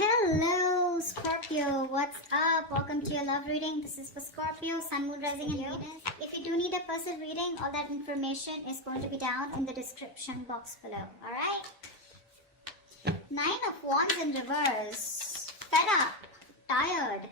Hello Scorpio, what's up? Welcome to your love reading. This is for Scorpio, Sun, Moon, Rising and Venus. If you do need a personal reading, all that information is going to be down in the description box below. Alright? Nine of Wands in reverse. Fed up, tired,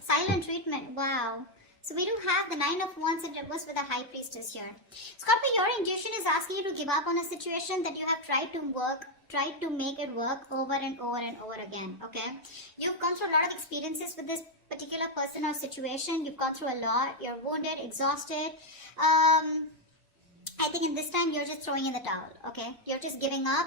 silent treatment. Wow. So we do have the Nine of Wands in reverse with a High Priestess here. Scorpio, your intuition is asking you to give up on a situation that you have tried to make it work over and over and over again. Okay, you've gone through a lot of experiences with this particular person or situation. You've gone through a lot. You're wounded, exhausted. I think in this time you're just throwing in the towel. Okay, you're just giving up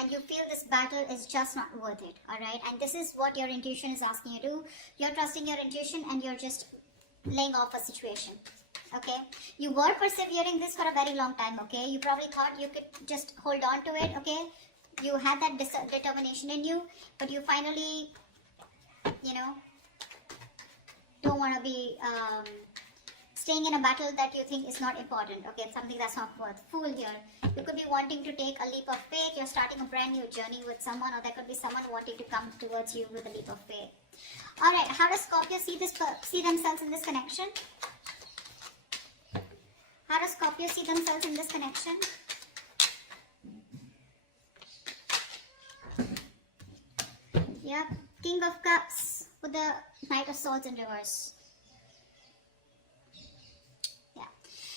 and you feel this battle is just not worth it. All right, and this is what your intuition is asking you to do. You're trusting your intuition and you're just laying off a situation. Okay, you were persevering this for a very long time. Okay, you probably thought you could just hold on to it. Okay, you had that determination in you, but you finally, don't want to be staying in a battle that you think is not important. Okay, it's something that's not worth. Fool here. You could be wanting to take a leap of faith. You're starting a brand new journey with someone, or there could be someone wanting to come towards you with a leap of faith. All right, how does Scorpio see themselves in this connection? How does Scorpio see themselves in this connection? Yep, King of Cups with the Knight of Swords in reverse. Yeah.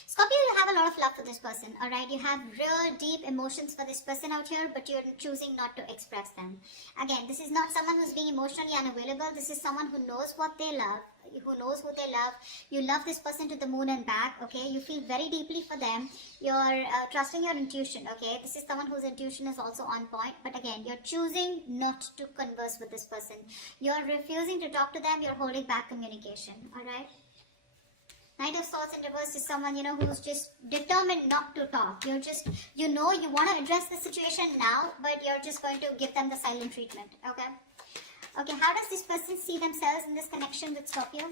Scorpio, you have a lot of love for this person, alright? You have real deep emotions for this person out here, but you're choosing not to express them. Again, this is not someone who's being emotionally unavailable. This is someone who knows what they love, who knows who they love. You love this person to the moon and back, okay? You feel very deeply for them. You're trusting your intuition, okay? This is someone whose intuition is also on point, but again, you're choosing not to converse with this person. You're refusing to talk to them. You're holding back communication, alright? Knight of Swords in reverse is someone, who's just determined not to talk. You're just, you want to address the situation now, but you're just going to give them the silent treatment, okay? Okay, how does this person see themselves in this connection with Scorpio?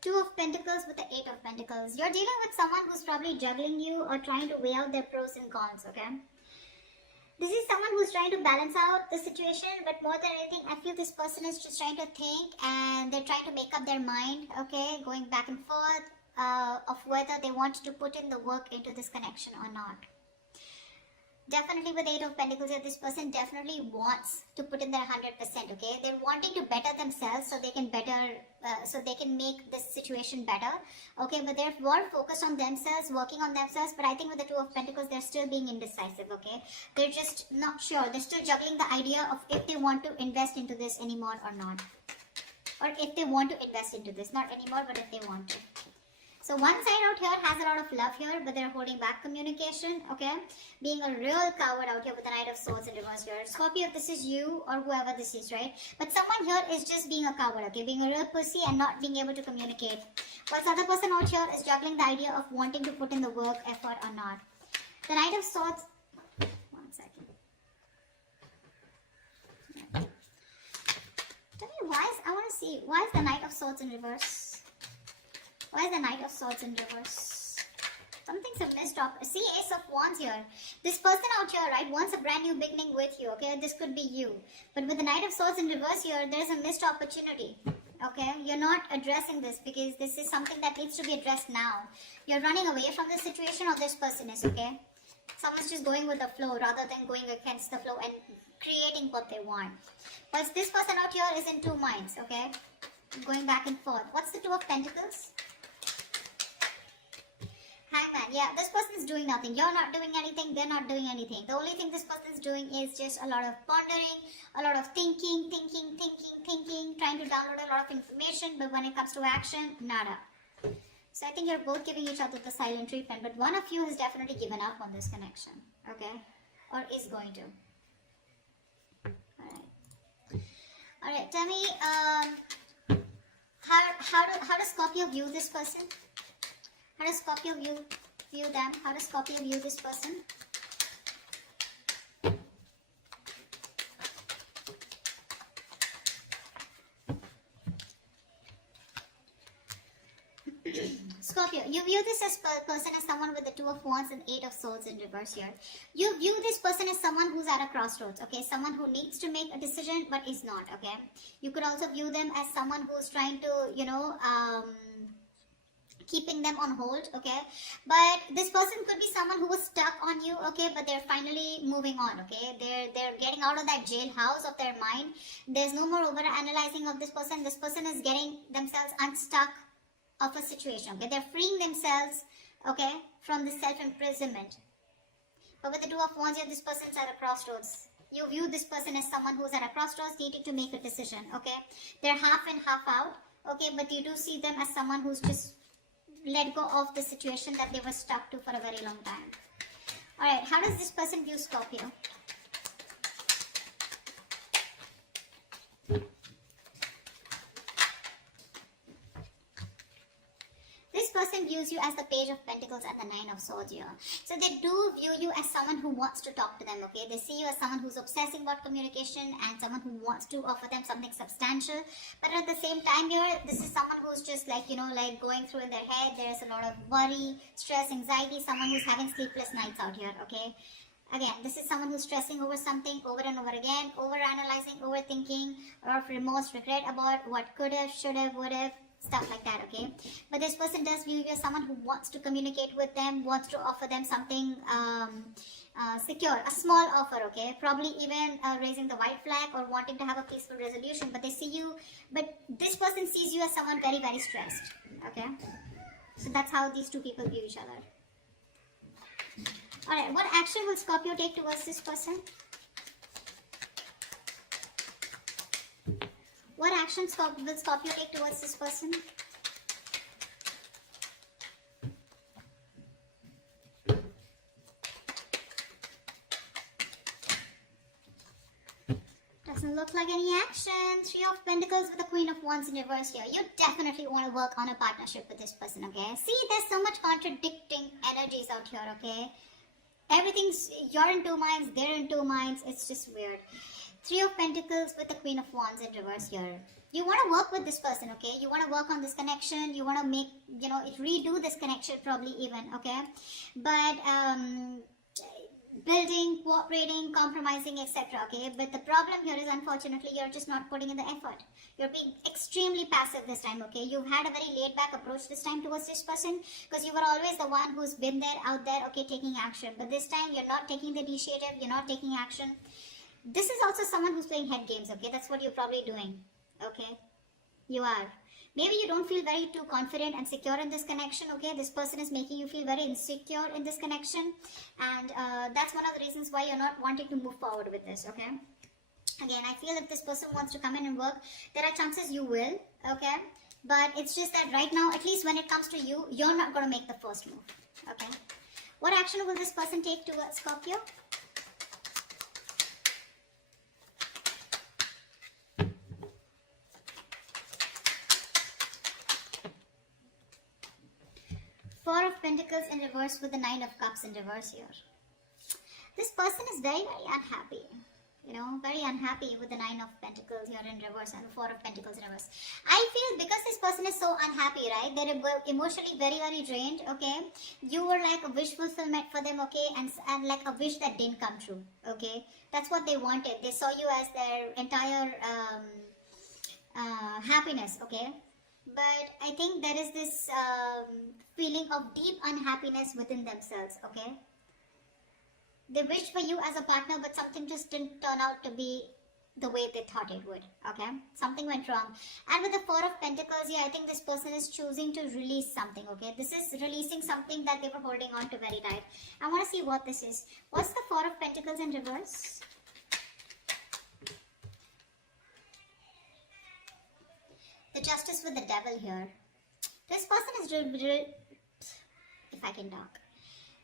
Two of Pentacles with the Eight of Pentacles. You're dealing with someone who's probably juggling you or trying to weigh out their pros and cons, okay? This is someone who's trying to balance out the situation, but more than anything, I feel this person is just trying to think and they're trying to make up their mind, okay? Going back and forth of whether they want to put in the work into this connection or not. Definitely with Eight of Pentacles here, this person definitely wants to put in their 100%, okay? They're wanting to better themselves so they can make this situation better, okay? But they're more focused on themselves, working on themselves, but I think with the Two of Pentacles, they're still being indecisive, okay? They're just not sure. They're still juggling the idea of if they want to invest into this anymore or not. Or if they want to invest into this, not anymore, but if they want to. So one side out here has a lot of love here, but they're holding back communication, okay? Being a real coward out here with the Knight of Swords in reverse here. Scorpio, if this is you or whoever this is, right? But someone here is just being a coward, okay? Being a real pussy and not being able to communicate. While the other person out here is juggling the idea of wanting to put in the work, effort or not. The Knight of Swords... One second. Tell me why is the Knight of Swords in reverse? Why is the Knight of Swords in reverse? Something's a missed up. See, Ace of Wands here. This person out here, right, wants a brand new beginning with you, okay? This could be you. But with the Knight of Swords in reverse here, there's a missed opportunity, okay? You're not addressing this because this is something that needs to be addressed now. You're running away from this situation or this person is, okay? Someone's just going with the flow rather than going against the flow and creating what they want. But this person out here is in two minds, okay? Going back and forth. What's the Two of Pentacles? Hangman, yeah, this person is doing nothing. You're not doing anything, they're not doing anything. The only thing this person is doing is just a lot of pondering, a lot of thinking, trying to download a lot of information, but when it comes to action, nada. So I think you're both giving each other the silent treatment, but one of you has definitely given up on this connection, okay? Or is going to. Alright, tell me, how does Scorpio view this person? How does Scorpio view them? How does Scorpio view this person? Scorpio, you view view this person as someone with the Two of Wands and Eight of Swords in reverse here. You view this person as someone who's at a crossroads, okay? Someone who needs to make a decision but is not, okay? You could also view them as someone who's trying to, keeping them on hold, okay? But this person could be someone who was stuck on you, okay? But they're finally moving on, okay? They're getting out of that jailhouse of their mind. There's no more over analyzing of this person. This person is getting themselves unstuck of a situation, okay? They're freeing themselves, okay, from the self-imprisonment. But with the Two of Wands here, this person's at a crossroads. You view this person as someone who's at a crossroads needing to make a decision, okay? They're half in, half out, okay? But you do see them as someone who's just let go of the situation that they were stuck to for a very long time. Alright, how does this person view Scorpio? This person views you as the Page of Pentacles and the Nine of Swords here. So they do view you as someone who wants to talk to them, okay? They see you as someone who's obsessing about communication and someone who wants to offer them something substantial. But at the same time here, this is someone who's just like, going through in their head. There's a lot of worry, stress, anxiety, someone who's having sleepless nights out here, okay? Again, this is someone who's stressing over something over and over again, over-analyzing, overthinking, or remorse, regret about what could have, should have, would have, stuff like that, okay? But this person does view you as someone who wants to communicate with them, wants to offer them something secure, a small offer, okay? Probably even raising the white flag or wanting to have a peaceful resolution. But they see you, but this person sees you as someone very, very stressed, okay? So that's how these two people view each other. Alright, what action will Scorpio take towards this person? What action will Scorpio take towards this person? Doesn't look like any action. Three of Pentacles with the Queen of Wands in reverse here. You definitely want to work on a partnership with this person, okay? See, there's so much contradicting energies out here, okay? Everything's, you're in two minds, they're in two minds. It's just weird. Three of Pentacles with the Queen of Wands in reverse here. You want to work with this person, okay? You want to work on this connection. You want to make, redo this connection probably even, okay? But building, cooperating, compromising, etc., okay? But the problem here is, unfortunately, you're just not putting in the effort. You're being extremely passive this time, okay? You've had a very laid-back approach this time towards this person because you were always the one who's been there, out there, okay, taking action. But this time, you're not taking the initiative. You're not taking action. This is also someone who's playing head games, okay? That's what you're probably doing, okay? You are. Maybe you don't feel very too confident and secure in this connection, okay? This person is making you feel very insecure in this connection. And that's one of the reasons why you're not wanting to move forward with this, okay? Again, I feel if this person wants to come in and work, there are chances you will, okay? But it's just that right now, at least when it comes to you, you're not going to make the first move, okay? What action will this person take towards Scorpio? Four of Pentacles in reverse with the Nine of Cups in reverse here. This person is very, very unhappy. Very unhappy with the Nine of Pentacles here in reverse and the Four of Pentacles in reverse. I feel because this person is so unhappy, right? They're emotionally very, very drained, okay? You were like a wish fulfillment for them, okay? And like a wish that didn't come true, okay? That's what they wanted. They saw you as their entire happiness, okay? But I think there is this feeling of deep unhappiness within themselves, okay? They wished for you as a partner, but something just didn't turn out to be the way they thought it would, okay? Something went wrong. And with the Four of Pentacles here, I think this person is choosing to release something, okay? This is releasing something that they were holding on to very tight. I want to see what this is. What's the Four of Pentacles in reverse? The Justice with the Devil here. This person is, if I can talk.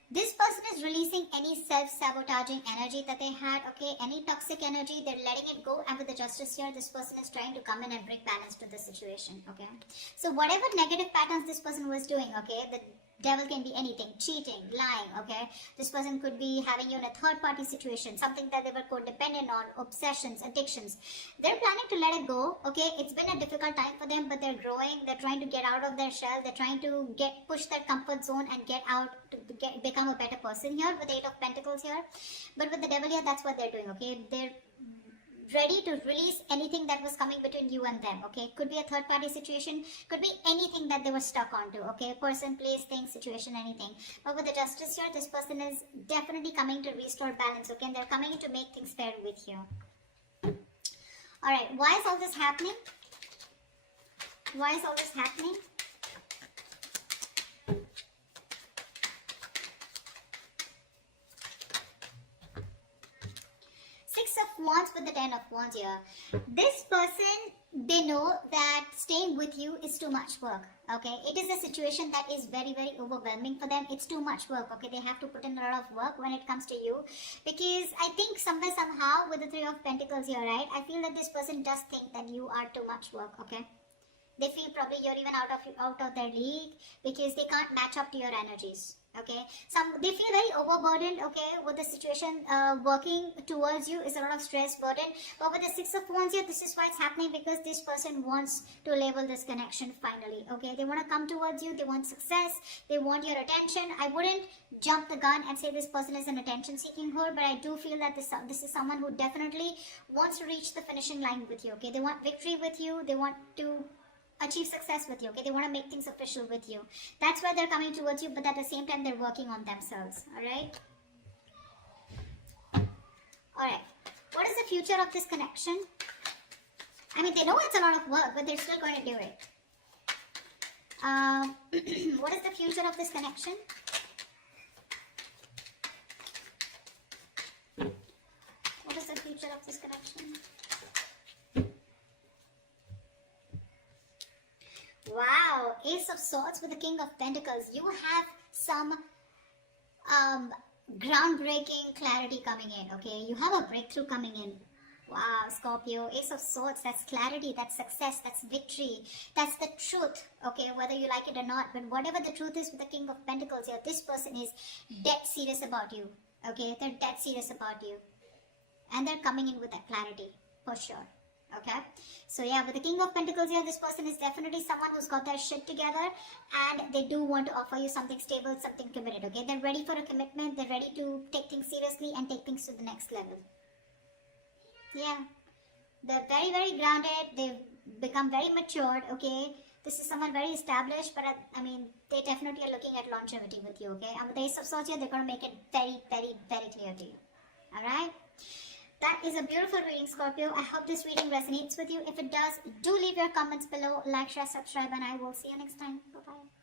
This person is releasing any self-sabotaging energy that they had, okay? Any toxic energy, they're letting it go. And with the Justice here, this person is trying to come in and bring balance to the situation, okay? So whatever negative patterns this person was doing, okay? Devil can be anything, cheating, lying, okay? This person could be having you in a third party situation, something that they were codependent on, obsessions, addictions. They're planning to let it go, okay? It's been a difficult time for them, but they're growing. They're trying to get out of their shell. They're trying to push their comfort zone and get out to become a better person here with the Eight of Pentacles here. But with the Devil here, that's what they're doing, okay? They're ready to release anything that was coming between you and them, okay? Could be a third party situation, could be anything that they were stuck onto, okay? Person, place, thing, situation, anything. But with the Justice here, this person is definitely coming to restore balance, okay? And they're coming to make things fair with you. Alright, why is all this happening? Why is all this happening? Wands with the Ten of Wands here. This person, they know that staying with you is too much work, okay? It is a situation that is very, very overwhelming for them. It's too much work, okay? They have to put in a lot of work when it comes to you, because I think somewhere, somehow, with the Three of Pentacles here, right? I feel that this person does think that you are too much work, okay? They feel probably you're even out of their league, because they can't match up to your energies. Okay, they feel very overburdened, okay, with the situation. Working towards you is a lot of stress, burden. But with the Six of Wands here, this is why it's happening, because this person wants to label this connection finally, okay? They want to come towards you, they want success, they want your attention. I wouldn't jump the gun and say this person is an attention-seeking whore, but I do feel that this is someone who definitely wants to reach the finishing line with you, okay? They want victory with you, they want to achieve success with you, okay? They want to make things official with you. That's why they're coming towards you, but at the same time, they're working on themselves, alright? Alright, what is the future of this connection? I mean, they know it's a lot of work, but they're still going to do it. What is the future of this connection? What is the future of this connection? Wow, Ace of Swords with the King of Pentacles. You have some groundbreaking clarity coming in, okay? You have a breakthrough coming in. Wow, Scorpio, Ace of Swords, that's clarity, that's success, that's victory, that's the truth, okay? Whether you like it or not, but whatever the truth is with the King of Pentacles here, this person is dead serious about you, okay? They're dead serious about you. And they're coming in with that clarity, for sure. Okay, so yeah, with the King of Pentacles here, this person is definitely someone who's got their shit together, and they do want to offer you something stable, something committed, okay? They're ready for a commitment, they're ready to take things seriously and take things to the next level. Yeah, they're very, very grounded, they've become very matured, okay? This is someone very established, but I mean, they definitely are looking at longevity with you, okay? And with the Ace of Swords here, they're going to make it very, very, very clear to you, alright? That is a beautiful reading, Scorpio. I hope this reading resonates with you. If it does, do leave your comments below, like, share, subscribe, and I will see you next time. Bye-bye.